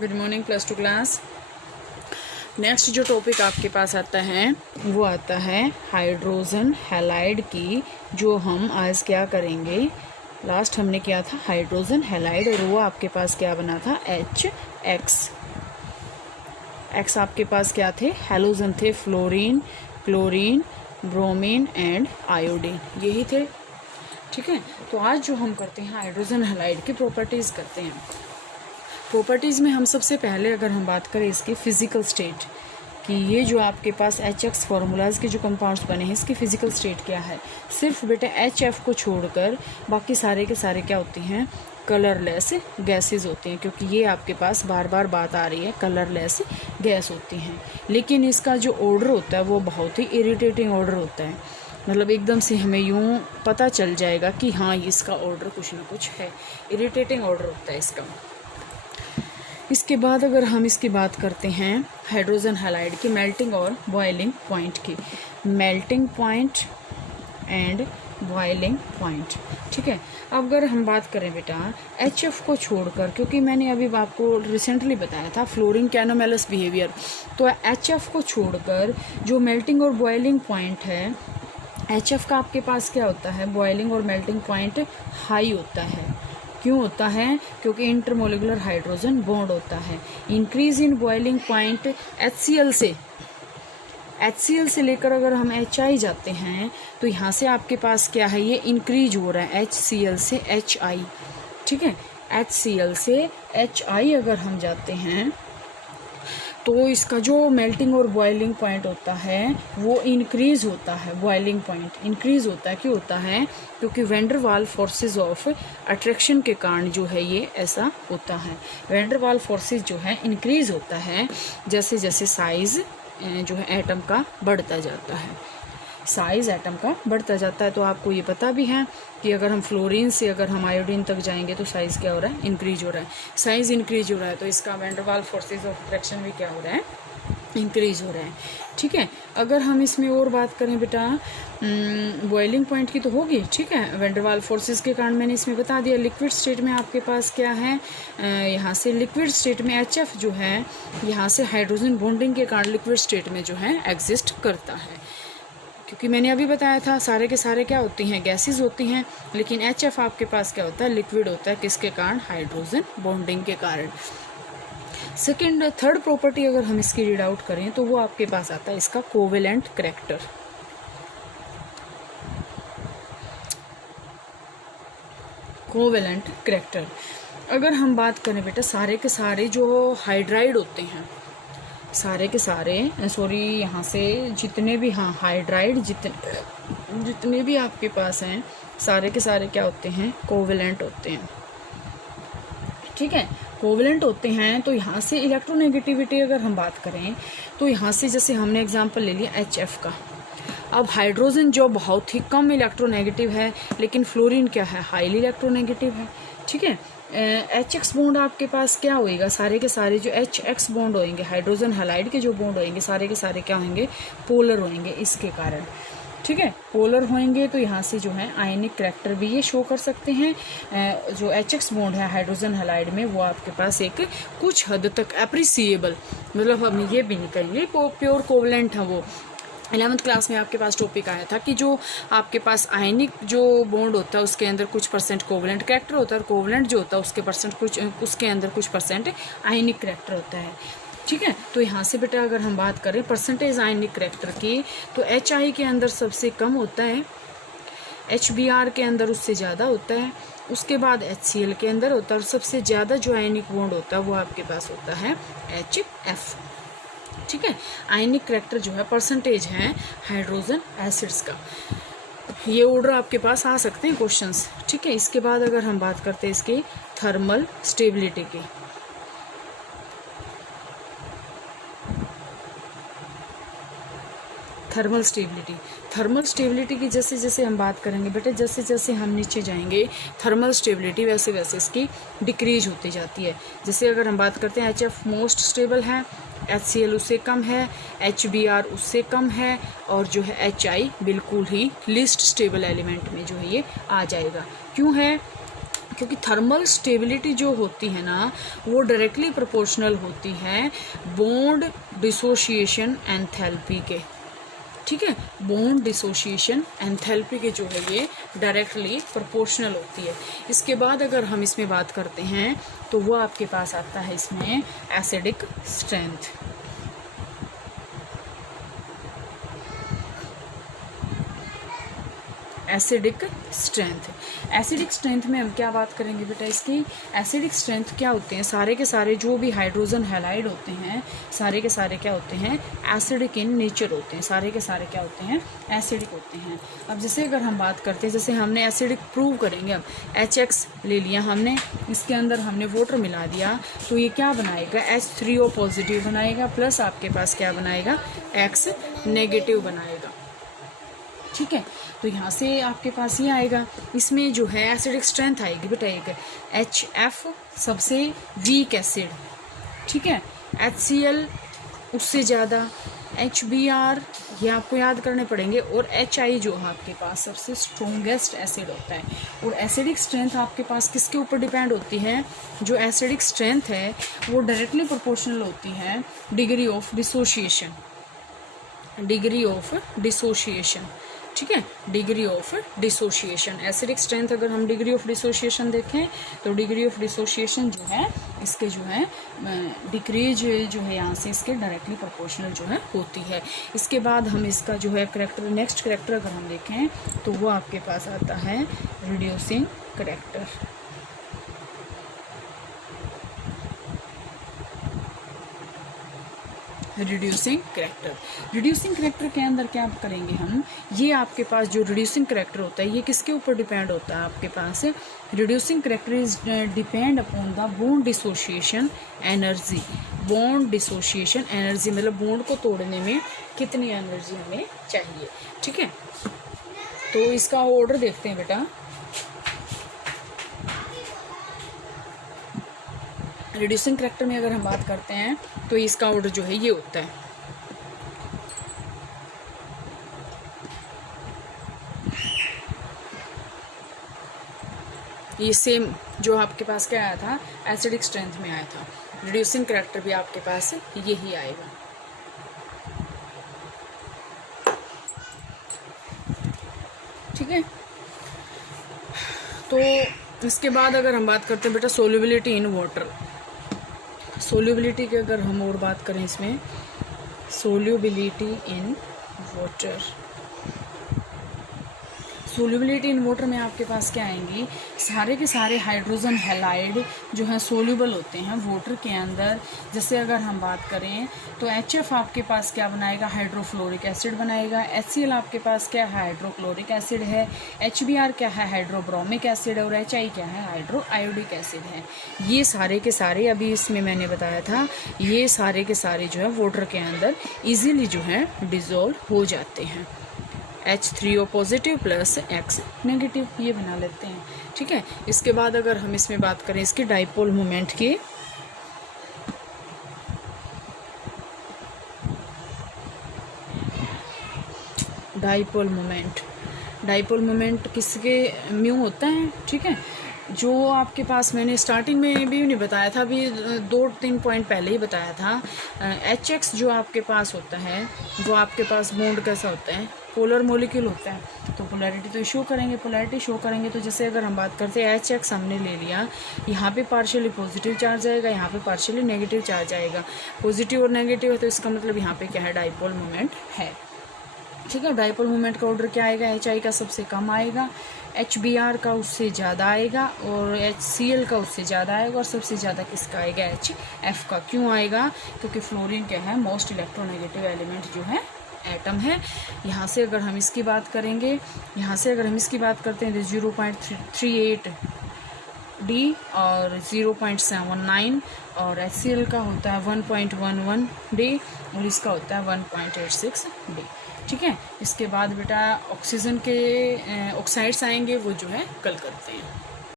Good morning plus two class. Next जो topic आपके पास आता है वो आता है हाइड्रोजन हैलाइड की, जो हम आज क्या करेंगे। लास्ट हमने किया था हाइड्रोजन हैलाइड और वो आपके पास क्या बना था, एक्स आपके पास क्या थे, हैलोजन थे, fluorine, chlorine, bromine and iodine, यही थे। ठीक है, तो आज जो हम करते हैं हाइड्रोजन हैलाइड की प्रॉपर्टीज़ करते हैं। प्रॉपर्टीज़ में हम सबसे पहले अगर हम बात करें इसकी फिजिकल स्टेट कि ये जो आपके पास HX फार्मूलाज के जो कंपाउंड्स बने हैं इसकी फिजिकल स्टेट क्या है। सिर्फ बेटा HF को छोड़कर बाकी सारे के सारे क्या होती हैं, कलरलेस गैसेज होती हैं, क्योंकि ये आपके पास बार बार बात आ रही है कलरलेस गैस होती हैं। लेकिन इसका जो ऑर्डर होता है वो बहुत ही इरिटेटिंग ऑर्डर होता है, मतलब एकदम से हमें यूँ पता चल जाएगा कि हाँ इसका ऑर्डर कुछ ना कुछ है, इरिटेटिंग ऑर्डर होता है इसका। इसके बाद अगर हम इसकी बात करते हैं हाइड्रोजन हैलाइड की मेल्टिंग और बॉइलिंग पॉइंट की, melting point and boiling point. ठीक है, अब अगर हम बात करें बेटा HF को छोड़कर, क्योंकि मैंने अभी आपको रिसेंटली बताया था फ्लोरीन कैनोमेलस बिहेवियर, तो HF को छोड़कर जो मेल्टिंग और बॉइलिंग पॉइंट है, HF का आपके पास क्या होता है, बॉइलिंग और मेल्टिंग पॉइंट हाई होता है। क्यों होता है, क्योंकि इंटरमोलिकुलर हाइड्रोजन बॉन्ड होता है। Increase in boiling point HCl से लेकर अगर हम HI जाते हैं तो यहाँ से आपके पास क्या है, ये इंक्रीज हो रहा है HCl से HI। ठीक है, HCl से HI अगर हम जाते हैं तो इसका जो मेल्टिंग और बॉइलिंग पॉइंट होता है वो इंक्रीज़ होता है। बॉइलिंग पॉइंट इंक्रीज़ होता है, क्यों होता है, क्योंकि वैन डर वाल फोर्सेज ऑफ अट्रैक्शन के कारण जो है ये ऐसा होता है। वैन डर वाल फोर्सेज जो है इंक्रीज़ होता है जैसे जैसे साइज़ जो है एटम का बढ़ता जाता है, साइज़ एटम का बढ़ता जाता है। तो आपको ये पता भी है कि अगर हम फ्लोरीन से अगर हम आयोडीन तक जाएंगे तो साइज़ क्या हो रहा है, इंक्रीज हो रहा है। साइज़ इंक्रीज हो रहा है तो इसका वैन डर वाल फोर्सेज ऑफ अट्रैक्शन भी क्या हो रहा है, इंक्रीज हो रहा है। ठीक है, अगर हम इसमें और बात करें बेटा बॉइलिंग पॉइंट की तो होगी। ठीक है, वैन डर वाल फोर्सेस के कारण मैंने इसमें बता दिया। लिक्विड स्टेट में आपके पास क्या है, यहाँ से लिक्विड स्टेट में HF जो है यहाँ से हाइड्रोजन बॉन्डिंग के कारण लिक्विड स्टेट में जो है एग्जिस्ट करता है, क्योंकि मैंने अभी बताया था सारे के सारे क्या होती हैं, गैसेस होती हैं। लेकिन HF आपके पास क्या होता है, लिक्विड होता है, किसके कारण, हाइड्रोजन बॉन्डिंग के कारण। थर्ड प्रॉपर्टी अगर हम इसकी रीड आउट करें तो वो आपके पास आता है इसका कोवेलेंट करैक्टर। कोवेलेंट करैक्टर अगर हम बात करें बेटा सारे के सारे जो हाइड्राइड होते हैं, सारे के सारे यहाँ से जितने भी, हाँ हाइड्राइड जितने भी आपके पास हैं सारे के सारे क्या होते हैं, कोवेलेंट होते हैं। ठीक है, कोवेलेंट होते हैं। तो यहाँ से इलेक्ट्रोनेगेटिविटी अगर हम बात करें तो यहाँ से जैसे हमने एग्जांपल ले लिया HF का। अब हाइड्रोजन जो बहुत ही कम इलेक्ट्रोनेगेटिव है, लेकिन फ्लोरीन क्या है, हाईली इलेक्ट्रोनेगेटिव है। ठीक है, HX बॉन्ड आपके पास क्या होएगा, सारे के सारे जो HX बॉन्ड होंगे, हाइड्रोजन हैलाइड के जो बॉन्ड होंगे सारे के सारे क्या होंगे, पोलर होंगे इसके कारण। ठीक है, पोलर होंगे तो यहाँ से जो है आयनिक करैक्टर भी ये शो कर सकते हैं। जो HX बॉन्ड है हाइड्रोजन हैलाइड में वो आपके पास एक कुछ हद तक एप्रिसिएबल, मतलब हम ये भी नहीं कहेंगे प्योर कोवेलेंट है। वो 11th क्लास में आपके पास टॉपिक आया था कि जो आपके पास आयनिक जो बॉन्ड होता है उसके अंदर कुछ परसेंट कोवेलेंट करैक्टर होता है, और कोवेलेंट जो होता है उसके अंदर कुछ परसेंट आयनिक करैक्टर होता है। ठीक है, तो यहाँ से बेटा अगर हम बात करें परसेंटेज आयनिक करैक्टर की तो HI के अंदर सबसे कम होता है, HBr के अंदर उससे ज़्यादा होता है, उसके बाद HCl के अंदर होता है, और सबसे ज़्यादा जो आयनिक बॉन्ड होता है वो आपके पास होता है HF। ठीक है, आयनिक करैक्टर जो है परसेंटेज है हाइड्रोजन एसिड्स का। ये ऑर्डर आपके पास आ सकते हैं क्वेश्चंस। ठीक है, इसके बाद अगर हम बात करते हैं इसकी थर्मल स्टेबिलिटी की, थर्मल स्टेबिलिटी की जैसे जैसे हम बात करेंगे बेटे, जैसे जैसे हम नीचे जाएंगे थर्मल स्टेबिलिटी वैसे वैसे इसकी डिक्रीज होती जाती है। जैसे अगर हम बात करते हैं HF मोस्ट स्टेबल है, HCl उससे कम है, HBr उससे कम है, और जो है HI बिल्कुल ही लीस्ट स्टेबल एलिमेंट में जो है ये आ जाएगा। क्यों है, क्योंकि थर्मल स्टेबिलिटी जो होती है ना वो डायरेक्टली प्रोपोर्शनल होती है बॉन्ड डिसोशिएशन एंथैल्पी के, ठीक है। बॉन्ड डिसोशिएशन एंथैल्पी के जो है ये डायरेक्टली प्रोपोर्शनल होती है। इसके बाद अगर हम इसमें बात करते हैं तो वो आपके पास आता है इसमें acidic strength. Acidic strength, acidic strength में हम क्या बात करेंगे बेटा इसकी। एसिडिक स्ट्रेंथ क्या होते हैं, सारे के सारे जो भी हाइड्रोजन हैलाइड होते हैं सारे के सारे क्या होते हैं, एसिडिक इन नेचर होते हैं, सारे के सारे क्या होते हैं, एसिडिक होते हैं। अब जैसे अगर हम बात करते हैं, जैसे हमने एसिडिक प्रूव करेंगे, अब HX ले लिया हमने, इसके अंदर हमने वाटर मिला दिया तो ये क्या बनाएगा, H3O पॉजिटिव बनाएगा, प्लस आपके पास क्या बनाएगा, X नेगेटिव बनाएगा, ठीक है। तो यहाँ से आपके पास ये आएगा, इसमें जो है एसिडिक स्ट्रेंथ आएगी बेटा एक HF सबसे वीक एसिड, ठीक है, HCl उससे ज़्यादा, HBr ये आपको याद करने पड़ेंगे, और HI जो है आपके पास सबसे स्ट्रोंगेस्ट एसिड होता है। और एसिडिक स्ट्रेंथ आपके पास किसके ऊपर डिपेंड होती है, जो एसिडिक स्ट्रेंथ है वो डायरेक्टली प्रोपोर्शनल होती है degree of dissociation, degree of dissociation, ठीक है, degree of dissociation. Acidic strength अगर हम डिग्री ऑफ डिसोशिएशन देखें तो डिग्री ऑफ डिसोशिएशन जो है इसके जो है डिक्रीज जो है यहाँ से इसके डायरेक्टली प्रोपोर्शनल जो है होती है। इसके बाद हम इसका जो है करैक्टर, नेक्स्ट करैक्टर अगर हम देखें तो वो आपके पास आता है reducing character. Reducing character, reducing character के अंदर क्या करेंगे हम, ये आपके पास जो रिड्यूसिंग करैक्टर होता है ये किसके ऊपर डिपेंड होता है आपके पास, reducing character is depend upon the bond dissociation energy. Bond dissociation energy मतलब बॉन्ड को तोड़ने में कितनी एनर्जी हमें चाहिए, ठीक है। तो इसका ऑर्डर देखते हैं बेटा, रिड्यूसिंग करैक्टर में अगर हम बात करते हैं तो इसका ऑर्डर जो है ये होता है, ये सेम जो आपके पास क्या आया था एसिडिक स्ट्रेंथ में आया था, रिड्यूसिंग करैक्टर भी आपके पास यही आएगा, ठीक है। तो इसके बाद अगर हम बात करते हैं बेटा सोल्युबिलिटी इन वाटर, सोल्युबिलिटी की अगर हम और बात करें इसमें, solubility in water, solubility in water में आपके पास क्या आएंगी, सारे के सारे हाइड्रोजन हैलाइड जो है सोल्यूबल होते हैं वाटर के अंदर। जैसे अगर हम बात करें तो HF आपके पास क्या बनाएगा, हाइड्रोफ्लोरिक एसिड बनाएगा, HCl आपके पास क्या है, हाइड्रोक्लोरिक एसिड है, HBr क्या है, हाइड्रोब्रोमिक एसिड है, और HI क्या है, हाइड्रो आयोडिक एसिड है। ये सारे के सारे अभी इसमें मैंने बताया था, ये सारे के सारे जो है वाटर के अंदर ईजिली जो है डिजोल्व हो जाते हैं। H3O positive plus X negative ये बना लेते हैं, ठीक है। इसके बाद अगर हम इसमें बात करें इसकी डाइपोल मोमेंट की, डाइपोल मोमेंट, डाइपोल मोमेंट किसके म्यू होता है, ठीक है। जो आपके पास मैंने स्टार्टिंग में भी नहीं बताया था, अभी 2-3 पॉइंट पहले ही बताया था, HX जो आपके पास होता है वो आपके पास बॉन्ड कैसा होता है, पोलर मॉलिक्यूल होता है। तो पोलैरिटी तो शो करेंगे, पोलैरिटी शो करेंगे। तो जैसे अगर हम बात करते हैं HX हमने ले लिया, यहाँ पे पार्शियली पॉजिटिव चार्ज आएगा, यहाँ पे पार्शियली नेगेटिव चार्ज आएगा, पॉजिटिव और नेगेटिव है तो इसका मतलब यहाँ पे क्या है, डाइपोल मोमेंट है, ठीक है। डाइपोल मोमेंट का ऑर्डर क्या आएगा, HI का सबसे कम आएगा, HBr का उससे ज़्यादा आएगा, और HCl का उससे ज़्यादा आएगा, और सबसे ज़्यादा किसका आएगा, HF का। क्यों आएगा, क्योंकि फ्लोरीन क्या है, मोस्ट इलेक्ट्रोनेगेटिव एलिमेंट जो है एटम है। यहाँ से अगर हम इसकी बात करेंगे, यहाँ से अगर हम इसकी बात करते हैं तो 0.38 D और 0.79, और HCl का होता है 1.11 D, और इसका होता है 1.86 D, ठीक है। इसके बाद बेटा ऑक्सीजन के ऑक्साइड्स आएंगे, वो जो है कल करते हैं।